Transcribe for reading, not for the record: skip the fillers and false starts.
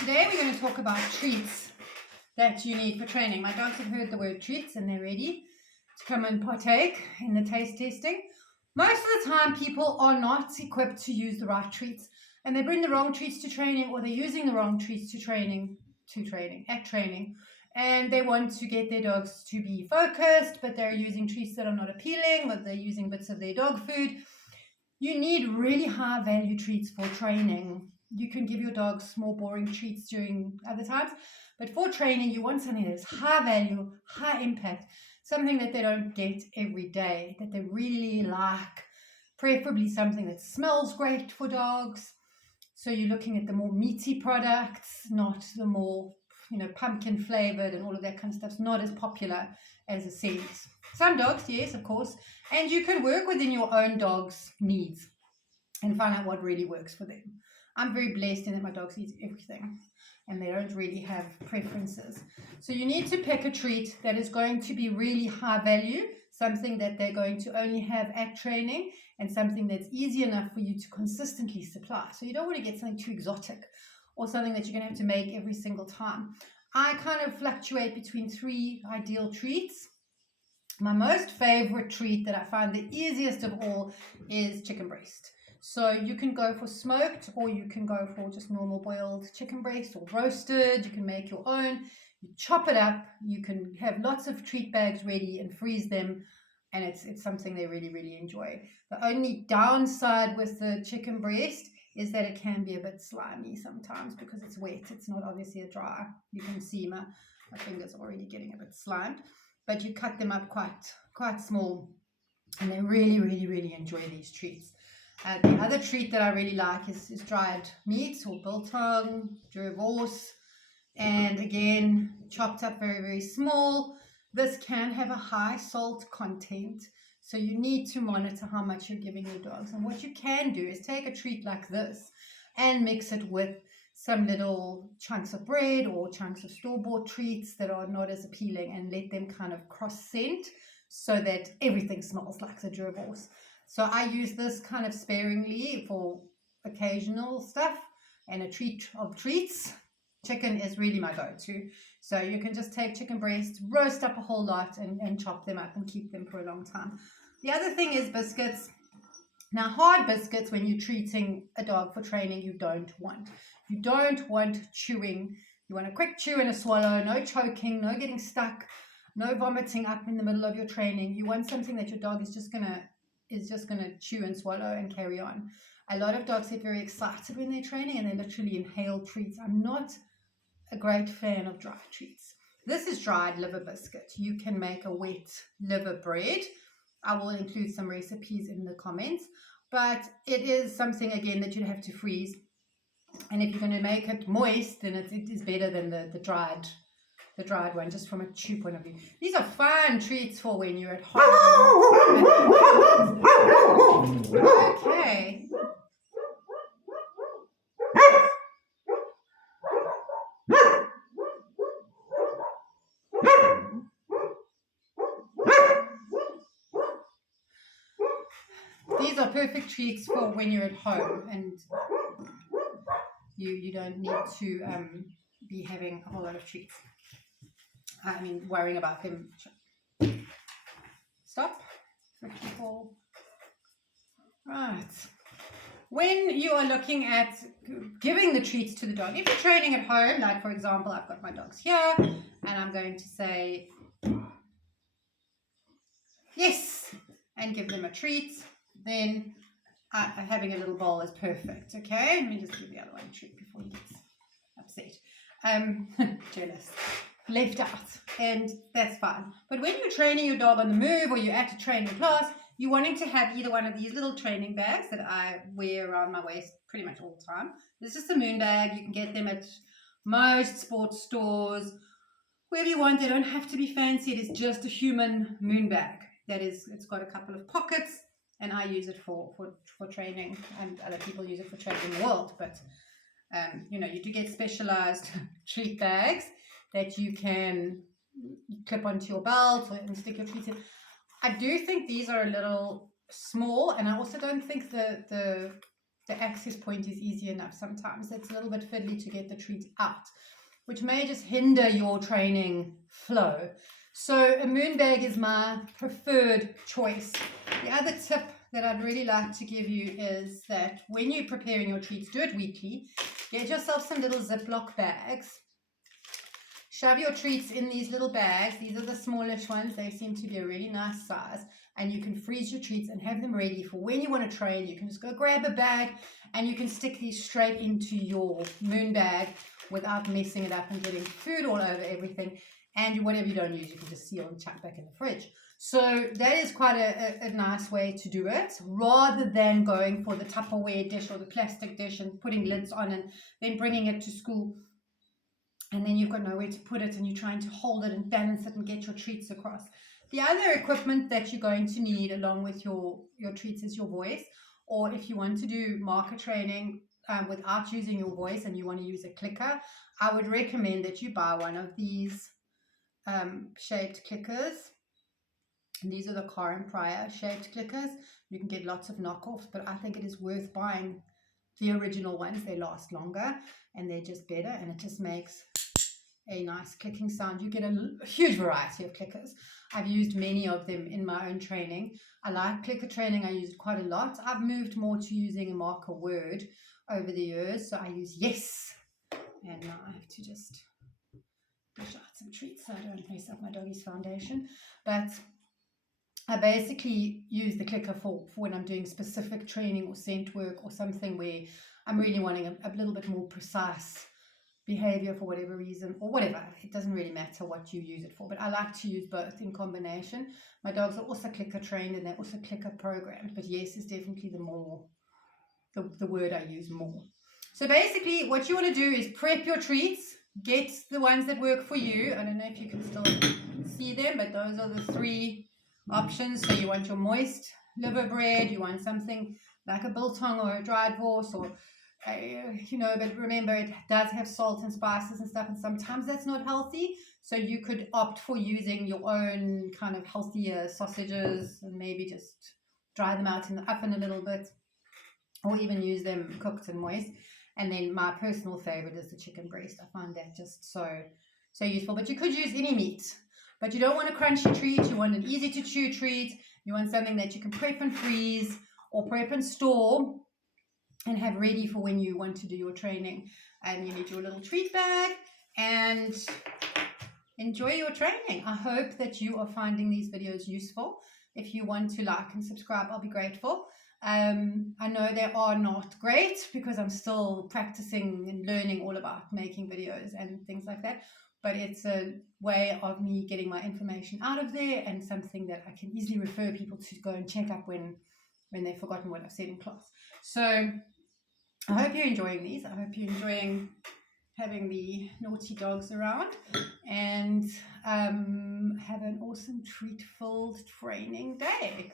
Today we're going to talk about treats that you need for training. My dogs have heard the word treats and they're ready to come and partake in the taste testing. Most of the time people are not equipped to use the right treats, and they bring the wrong treats to training, or they're using the wrong treats at training, and they want to get their dogs to be focused, but they're using treats that are not appealing, but they're using bits of their dog food. You need really high value treats for training. You can give your dogs more boring treats during other times, but for training, you want something that's high value, high impact, something that they don't get every day, that they really like, preferably something that smells great for dogs. So you're looking at the more meaty products, not the more, pumpkin flavored and all of that kind of stuff's not as popular as it seems. Some dogs, yes, of course, and you can work within your own dog's needs and find out what really works for them. I'm very blessed in that my dogs eat everything and they don't really have preferences. So you need to pick a treat that is going to be really high value, something that they're going to only have at training, and something that's easy enough for you to consistently supply. So you don't want to get something too exotic or something that you're going to have to make every single time. I kind of fluctuate between three ideal treats. My most favorite treat that I find the easiest of all is chicken breast. So you can go for smoked, or you can go for just normal boiled chicken breast, or roasted. You can make your own. You chop it up. You can have lots of treat bags ready and freeze them, and it's something they really, really enjoy. The only downside with the chicken breast is that it can be a bit slimy sometimes because it's wet. It's not obviously a dry. You can see my fingers are already getting a bit slimed, but you cut them up quite small, and they really, really, really enjoy these treats. The other treat that I really like is dried meat, or biltong, giraffe, and again, chopped up very, very small. This can have a high salt content, so you need to monitor how much you're giving your dogs. And what you can do is take a treat like this and mix it with some little chunks of bread or chunks of store-bought treats that are not as appealing, and let them kind of cross-scent so that everything smells like the giraffe. So I use this kind of sparingly for occasional stuff and a treat of treats. Chicken is really my go-to. So you can just take chicken breast, roast up a whole lot, and chop them up and keep them for a long time. The other thing is biscuits. Now, hard biscuits, when you're treating a dog for training, you don't want. You don't want chewing. You want a quick chew and a swallow, no choking, no getting stuck, no vomiting up in the middle of your training. You want something that your dog is just gonna chew and swallow and carry on. A lot of dogs get very excited when they're training and they literally inhale treats. I'm not a great fan of dry treats. This is dried liver biscuit. You can make a wet liver bread. I will include some recipes in the comments, but it is something, again, that you'd have to freeze. And if you're going to make it moist, then it is better than the dried one, just from a chew point of view. These are fun treats for when you're at home. Okay. These are perfect treats for when you're at home and you don't need to be having a whole lot of treats. Worrying about them. Stop. 54. Right. When you are looking at giving the treats to the dog, if you're training at home, like for example, I've got my dogs here, and I'm going to say yes and give them a treat, then having a little bowl is perfect. Okay, let me just give the other one a treat before he gets upset. Jealous. Left out, and that's fine. But when you're training your dog on the move, or you're at a training class, you're wanting to have either one of these little training bags that I wear around my waist pretty much all the time. It's just a moon bag. You can get them at most sports stores, wherever you want. They don't have to be fancy. It is just a human moon bag. It's got a couple of pockets, and I use it for training, and other people use it for training the world. But you do get specialized treat bags that you can clip onto your belt and stick your treats in. I do think these are a little small, and I also don't think the the access point is easy enough. Sometimes it's a little bit fiddly to get the treat out, which may just hinder your training flow. So a moon bag is my preferred choice. The other tip that I'd really like to give you is that when you're preparing your treats, do it weekly. Get yourself some little Ziploc bags. Shove your treats in these little bags. These are the smallish ones. They seem to be a really nice size. And you can freeze your treats and have them ready for when you want to train. You can just go grab a bag and you can stick these straight into your moon bag without messing it up and getting food all over everything. And whatever you don't use, you can just seal and chuck back in the fridge. So that is quite a nice way to do it, rather than going for the Tupperware dish or the plastic dish and putting lids on and then bringing it to school. And then you've got nowhere to put it and you're trying to hold it and balance it and get your treats across. The other equipment that you're going to need along with your treats is your voice. Or if you want to do marker training without using your voice and you want to use a clicker, I would recommend that you buy one of these shaped clickers. And these are the Karen Pryor shaped clickers. You can get lots of knockoffs, but I think it is worth buying the original ones. They last longer and they're just better, and it just makes a nice clicking sound. You get a huge variety of clickers. I've used many of them in my own training. I like clicker training. I use it quite a lot. I've moved more to using a marker word over the years. So I use yes. And now I have to just dish out some treats so I don't mess up my doggy's foundation. But I basically use the clicker for when I'm doing specific training or scent work or something where I'm really wanting a little bit more precise behavior for whatever reason, or whatever. It doesn't really matter what you use it for, but I like to use both in combination. My dogs are also clicker trained and they're also clicker programmed, but yes is definitely the word I use more. So basically what you want to do is prep your treats, get the ones that work for you. I don't know if you can still see them, but those are the three options. So you want your moist liver bread, you want something like a biltong or a dried horse, or but remember it does have salt and spices and stuff, and sometimes that's not healthy. So you could opt for using your own kind of healthier sausages and maybe just dry them out in the oven a little bit, or even use them cooked and moist. And then my personal favorite is the chicken breast. I find that just so useful. But you could use any meat. But you don't want a crunchy treat. You want an easy to chew treat. You want something that you can prep and freeze or prep and store and have ready for when you want to do your training. And you need your little treat bag and enjoy your training. I hope that you are finding these videos useful. If you want to like and subscribe, I'll be grateful. I know they are not great because I'm still practicing and learning all about making videos and things like that. But it's a way of me getting my information out of there and something that I can easily refer people to go and check up when they've forgotten what I've said in class. So I hope you're enjoying these. I hope you're enjoying having the naughty dogs around, and have an awesome treat-filled training day.